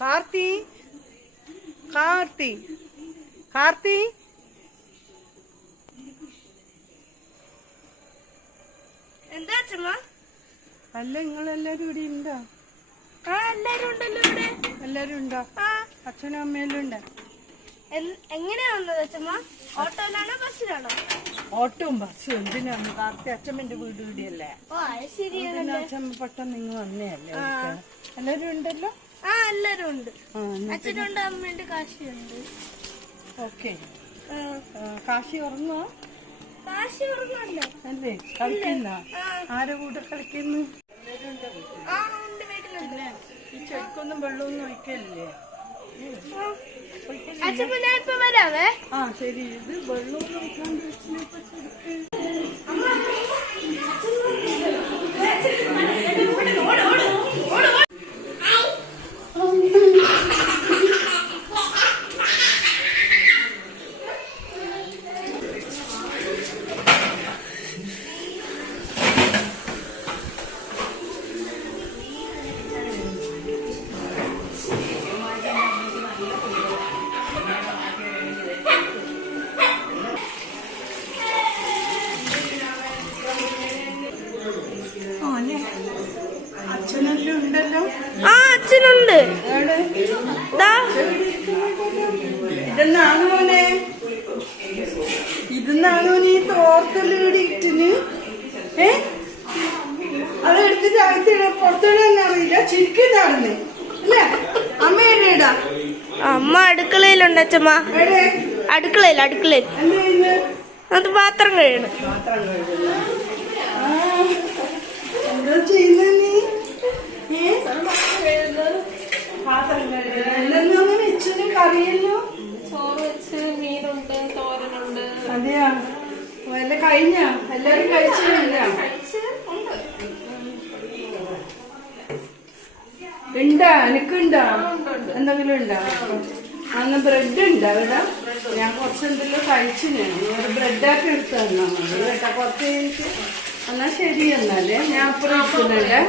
കാർത്തി കാർത്തി കാർത്തി എന്താ അച്ഛമ്മ? അല്ല നിങ്ങളെല്ലാരും ഇവിടെ ഉണ്ടോ? എല്ലാരും ഉണ്ടല്ലോ ഇവിടെ. എല്ലാരും ഉണ്ടോ? അച്ഛനും അമ്മയെല്ലാം ഉണ്ട്. എങ്ങനെയാ വന്നത് അച്ഛമ്മ? ഓട്ടോയിലാണോ ബസ്സിലാണോ? ഓട്ടവും ബസ്സും എന്തിനാണ്? കാർത്തി അച്ഛമ്മന്റെ വീട് ഇവിടെയല്ലേ. ഓ അത് ശരിയാണ്. അച്ഛമ്മ പെട്ടെന്ന് നിങ്ങൾ വന്നേയല്ലേ. എല്ലാരും ഉണ്ടല്ലോ. എല്ലാരും ഉണ്ട്. അച്ഛനുണ്ട്, അമ്മയുണ്ട്, കാശിയുണ്ട്. ഓക്കെ. കാശി ഉറങ്ങുവോ? കാശി ഉറങ്ങല്ലോ അല്ലേ? കളിക്കുന്ന ആരെ കൂടെ കളിക്കുന്നു? ഈ ചെടിക്കൊന്നും വെള്ളമൊന്നും ഒഴിക്കല്ലേ? അച്ഛമ്മ ഞാൻ ഇപ്പൊ വരാവേ. ശരി. ഇത് വെള്ളമൊന്നും ഒഴിക്കാണ്ട് വെച്ചിട്ട് അച്ഛനെല്ലാം ഉണ്ടല്ലോ. അച്ഛനുണ്ട്. ഇതെന്നാണ് മോനെ? ഇതെന്നാണ് മോനെ ഈ തോർത്തെല്ലിട്ടിന്? അത് എടുത്തിട്ട് അകത്തിട പുറത്തിടാൻ അറിയില്ല. ചിരിക്കുന്നാണെന്ന് അല്ലേ? അമ്മ എവിടെയിടാ? അമ്മ അടുക്കളയിലുണ്ട് അച്ഛമ്മ. അടുക്കളയിൽ അത് പാത്രം കഴിയണം. എന്താ ചെയ്യുന്ന നീ? പാത്രം കഴുകുന്നു. വെച്ചു കറിയല്ലോ. ചോറ് വെച്ച് മീനുണ്ട്, തോരനുണ്ട്. അതെയാ? എല്ലാം കഴിഞ്ഞ? എല്ലാരും കഴിച്ചു കഴിഞ്ഞ? ഉണ്ടാ? എനിക്കുണ്ടാ? എന്തെങ്കിലും ഉണ്ടാ? അന്ന് ബ്രെഡ് ഉണ്ടാ ഇവിടെ? ഞാൻ കുറച്ചെന്തെങ്കിലും കഴിച്ചിന്. ബ്രെഡാക്കി എടുത്തു തന്നാ മതി കേട്ടാ. കുറച്ച് കഴിഞ്ഞിട്ട് എന്നാ ശരി. എന്നാലേ ഞാൻ അപ്പുറം ഇരിക്കുന്നുണ്ടേ.